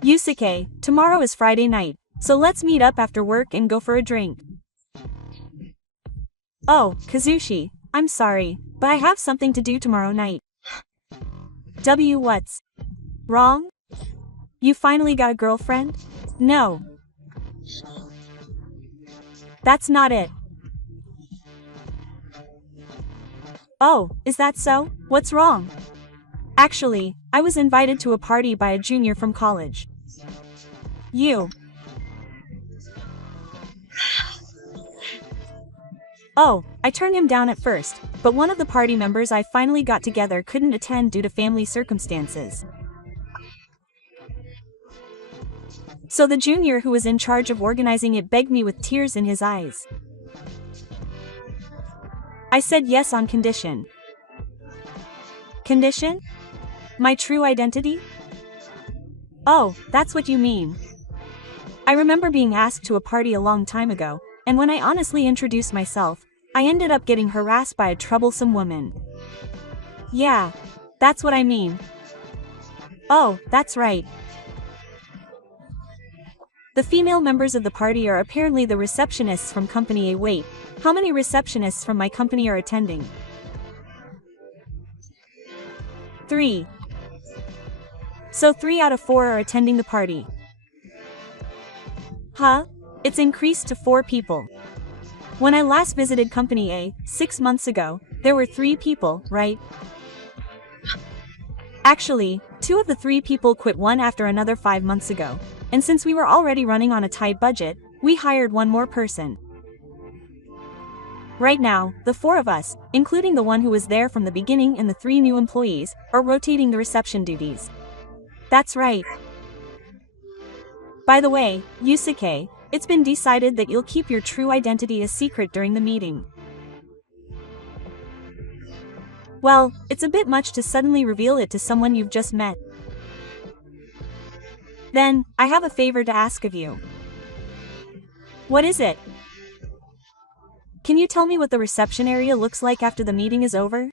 Yusuke, tomorrow is Friday night, so let's meet up after work and go for a drink. Oh, Kazushi, I'm sorry, but I have something to do tomorrow night. What's wrong? You finally got a girlfriend? No. That's not it. Oh, is that so? What's wrong? Actually, I was invited to a party by a junior from college. You. Oh, I turned him down at first, but one of the party members I finally got together couldn't attend due to family circumstances. So the junior who was in charge of organizing it begged me with tears in his eyes. I said yes on condition. Condition? My true identity? Oh, that's what you mean. I remember being asked to a party a long time ago, and when I honestly introduced myself, I ended up getting harassed by a troublesome woman. Yeah, that's what I mean. Oh, that's right. The female members of the party are apparently the receptionists from Company A. Wait, how many receptionists from my company are attending? 3. So 3 out of 4 are attending the party. Huh? It's increased to 4 people. When I last visited Company A, 6 months ago, there were 3 people, right? Actually, 2 of the 3 people quit one after another 5 months ago, and since we were already running on a tight budget, we hired 1 more person. Right now, the 4 of us, including the one who was there from the beginning and the 3 new employees, are rotating the reception duties. That's right. By the way, Yusuke, it's been decided that you'll keep your true identity a secret during the meeting. Well, it's a bit much to suddenly reveal it to someone you've just met. Then, I have a favor to ask of you. What is it? Can you tell me what the reception area looks like after the meeting is over?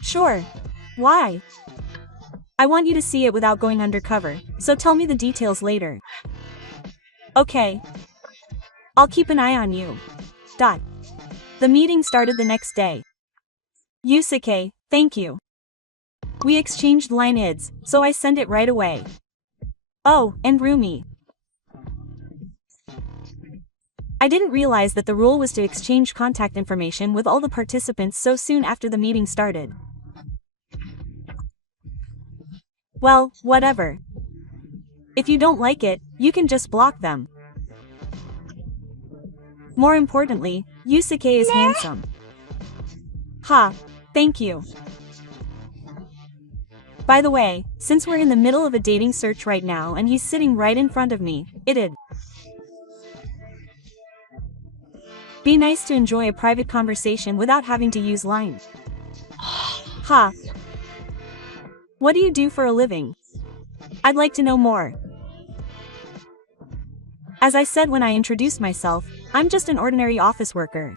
Sure. Why? I want you to see it without going undercover, so tell me the details later. Okay. I'll keep an eye on you. The meeting started the next day. Yusuke, thank you. We exchanged line ids, so I sent it right away. Oh, and Rumi. I didn't realize that the rule was to exchange contact information with all the participants so soon after the meeting started. Well, whatever. If you don't like it, you can just block them. More importantly, Yusuke is handsome. Ha, thank you. By the way, since we're in the middle of a dating search right now and he's sitting right in front of me, it'd be nice to enjoy a private conversation without having to use line. Ha. What do you do for a living? I'd like to know more. As I said when I introduced myself, I'm just an ordinary office worker.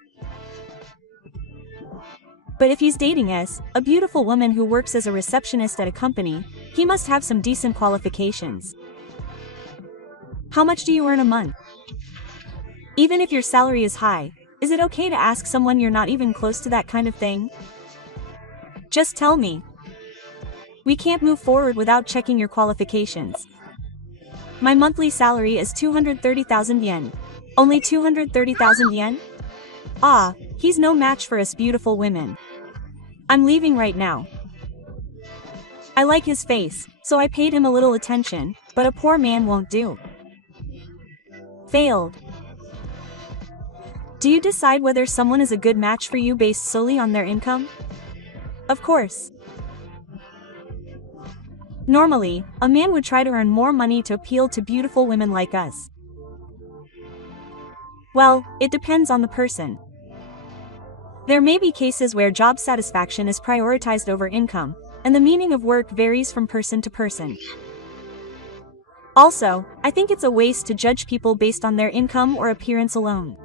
But if he's dating us, a beautiful woman who works as a receptionist at a company, he must have some decent qualifications. How much do you earn a month? Even if your salary is high, is it okay to ask someone you're not even close to that kind of thing? Just tell me. We can't move forward without checking your qualifications. My monthly salary is 230,000 yen. Only 230,000 yen? Ah, he's no match for us beautiful women. I'm leaving right now. I like his face, so I paid him a little attention, but a poor man won't do. Failed. Do you decide whether someone is a good match for you based solely on their income? Of course. Normally, a man would try to earn more money to appeal to beautiful women like us. Well, it depends on the person. There may be cases where job satisfaction is prioritized over income, and the meaning of work varies from person to person. Also, I think it's a waste to judge people based on their income or appearance alone.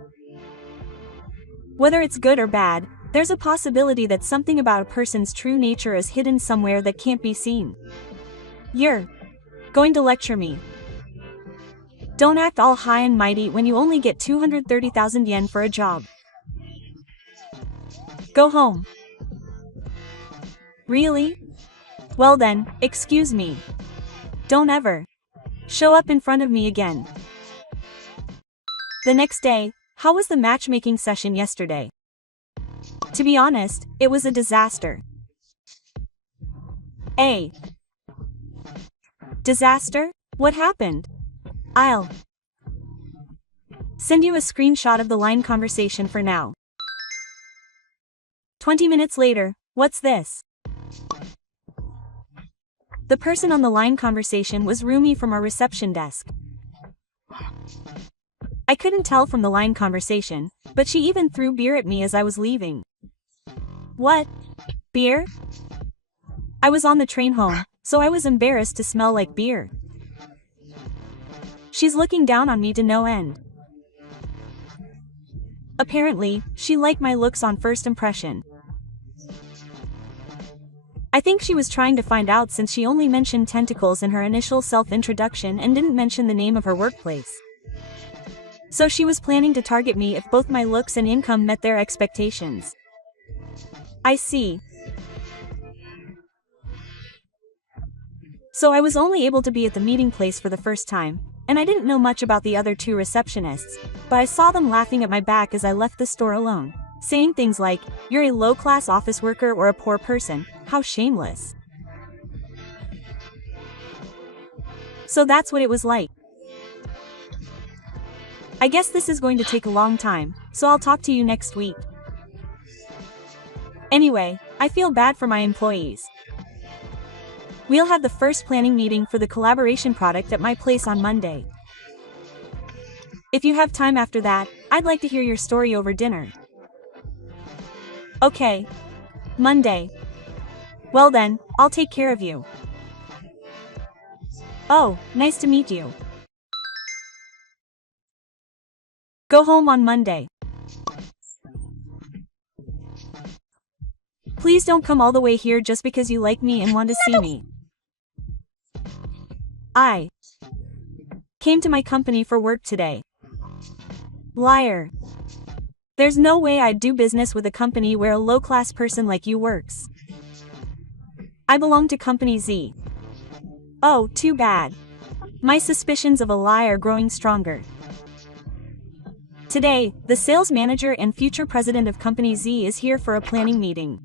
Whether it's good or bad, there's a possibility that something about a person's true nature is hidden somewhere that can't be seen. You're going to lecture me. Don't act all high and mighty when you only get 230,000 yen for a job. Go home. Really? Well then, excuse me. Don't ever show up in front of me again. The next day, how was the matchmaking session yesterday? To be honest, it was a disaster. A disaster? What happened? I'll send you a screenshot of the line conversation for now. 20 minutes later, what's this? The person on the line conversation was Rumi from our reception desk. I couldn't tell from the line conversation, but she even threw beer at me as I was leaving. What? Beer? I was on the train home, so I was embarrassed to smell like beer. She's looking down on me to no end. Apparently, she liked my looks on first impression. I think she was trying to find out since she only mentioned tentacles in her initial self-introduction and didn't mention the name of her workplace. So she was planning to target me if both my looks and income met their expectations. I see. So I was only able to be at the meeting place for the first time, and I didn't know much about the other two receptionists, but I saw them laughing at my back as I left the store alone, saying things like, "You're a low-class office worker or a poor person, how shameless." So that's what it was like. I guess this is going to take a long time, so I'll talk to you next week. Anyway, I feel bad for my employees. We'll have the first planning meeting for the collaboration product at my place on Monday. If you have time after that, I'd like to hear your story over dinner. Okay. Monday. Well then, I'll take care of you. Oh, nice to meet you. Go home on Monday. Please don't come all the way here just because you like me and want to see me. I came to my company for work today. Liar. There's no way I'd do business with a company where a low-class person like you works. I belong to Company Z. Oh, too bad. My suspicions of a lie are growing stronger. Today, the sales manager and future president of Company Z is here for a planning meeting.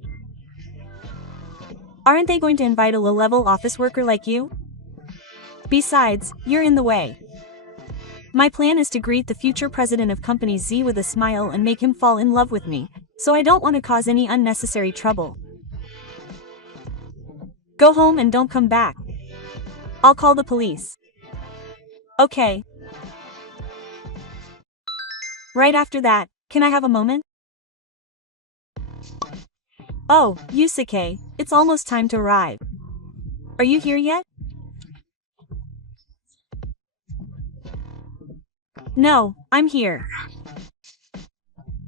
Aren't they going to invite a low-level office worker like you? Besides, you're in the way. My plan is to greet the future president of Company Z with a smile and make him fall in love with me, so I don't want to cause any unnecessary trouble. Go home and don't come back. I'll call the police. Okay. Right after that, can I have a moment? Oh, Yusuke, it's almost time to arrive. Are you here yet? No, I'm here.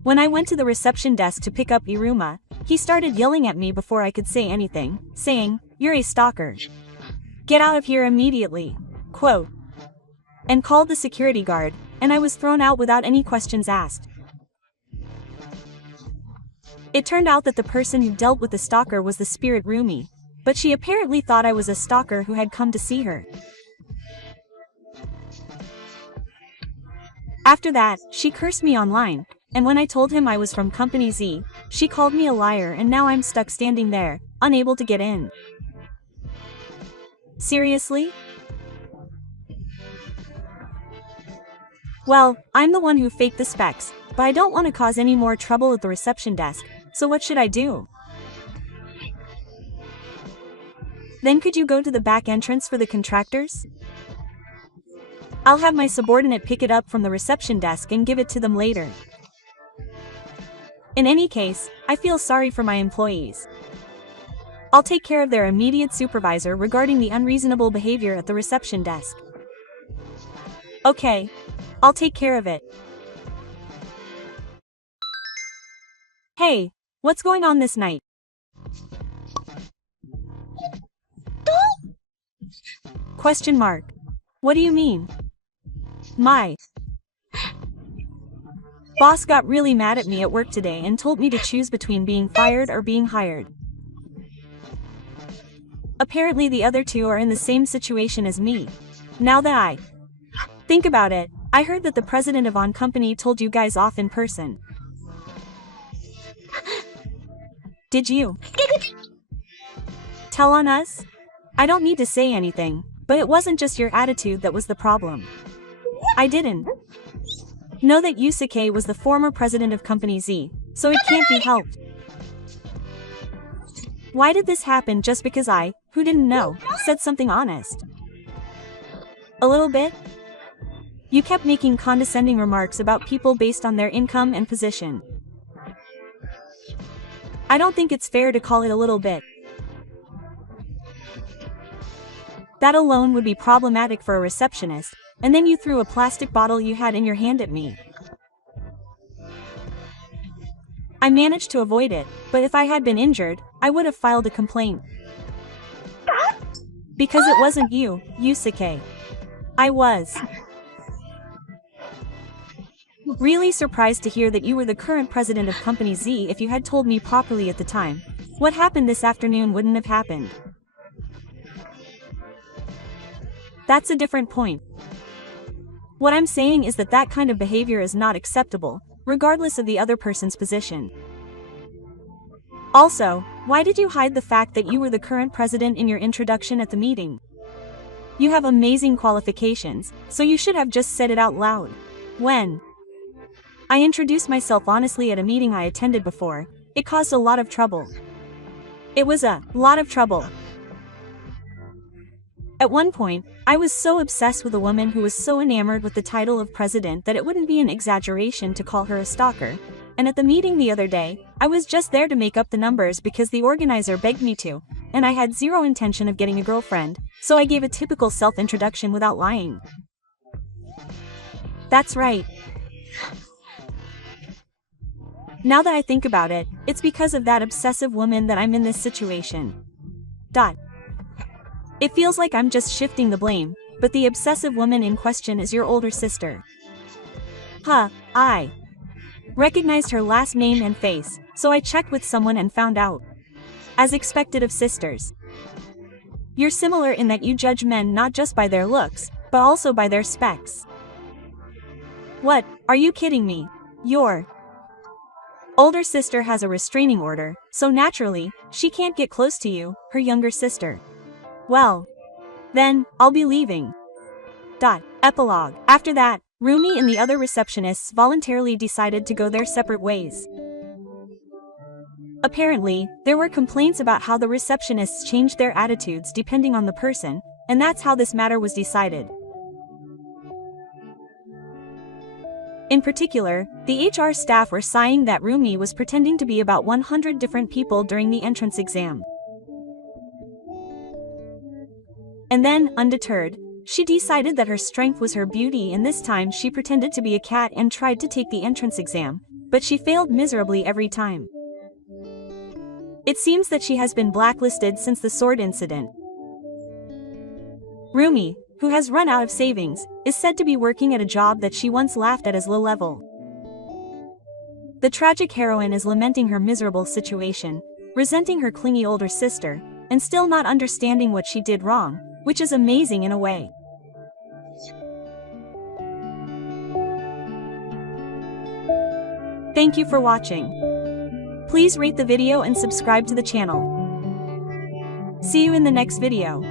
When I went to the reception desk to pick up Iruma, he started yelling at me before I could say anything, saying, "You're a stalker. Get out of here immediately." Quote. And called the security guard, and I was thrown out without any questions asked. It turned out that the person who dealt with the stalker was the spirit Rumi, but she apparently thought I was a stalker who had come to see her. After that, she cursed me online, and when I told him I was from Company Z, she called me a liar and now I'm stuck standing there, unable to get in. Seriously? Well, I'm the one who faked the specs, but I don't want to cause any more trouble at the reception desk, so what should I do? Then could you go to the back entrance for the contractors? I'll have my subordinate pick it up from the reception desk and give it to them later. In any case, I feel sorry for my employees. I'll take care of their immediate supervisor regarding the unreasonable behavior at the reception desk. Okay. I'll take care of it. Hey, what's going on this night? Question mark. What do you mean? My boss got really mad at me at work today and told me to choose between being fired or being hired. Apparently the other two are in the same situation as me. Now that I think about it, I heard that the president of our company told you guys off in person. Did you tell on us? I don't need to say anything, but it wasn't just your attitude that was the problem. I didn't know that Yusuke was the former president of Company Z, so it can't be helped. Why did this happen just because I, who didn't know, said something honest? A little bit? You kept making condescending remarks about people based on their income and position. I don't think it's fair to call it a little bit. That alone would be problematic for a receptionist, and then you threw a plastic bottle you had in your hand at me. I managed to avoid it, but if I had been injured, I would have filed a complaint. Because it wasn't you, Yusuke. I was really surprised to hear that you were the current president of Company Z. If you had told me properly at the time, what happened this afternoon wouldn't have happened. That's a different point. What I'm saying is that that kind of behavior is not acceptable, regardless of the other person's position. Also, why did you hide the fact that you were the current president in your introduction at the meeting? You have amazing qualifications, so you should have just said it out loud. When I introduced myself honestly at a meeting I attended before, it caused a lot of trouble. It was a lot of trouble. At one point, I was so obsessed with a woman who was so enamored with the title of president that it wouldn't be an exaggeration to call her a stalker. And at the meeting the other day, I was just there to make up the numbers because the organizer begged me to, and I had zero intention of getting a girlfriend, so I gave a typical self-introduction without lying. That's right. Now that I think about it, it's because of that obsessive woman that I'm in this situation. It feels like I'm just shifting the blame, but the obsessive woman in question is your older sister. I recognized her last name and face, so I checked with someone and found out. As expected of sisters. You're similar in that you judge men not just by their looks, but also by their specs. What, are you kidding me? Your older sister has a restraining order, so naturally, she can't get close to you, her younger sister. Well, then, I'll be leaving. Epilogue. After that, Rumi and the other receptionists voluntarily decided to go their separate ways. Apparently, there were complaints about how the receptionists changed their attitudes depending on the person, and that's how this matter was decided. In particular, the HR staff were sighing that Rumi was pretending to be about 100 different people during the entrance exam. And then, undeterred, she decided that her strength was her beauty, and this time she pretended to be a cat and tried to take the entrance exam, but she failed miserably every time. It seems that she has been blacklisted since the sword incident. Rumi, who has run out of savings, is said to be working at a job that she once laughed at as low level. The tragic heroine is lamenting her miserable situation, resenting her clingy older sister, and still not understanding what she did wrong, which is amazing in a way. Thank you for watching. Please rate the video and subscribe to the channel. See you in the next video.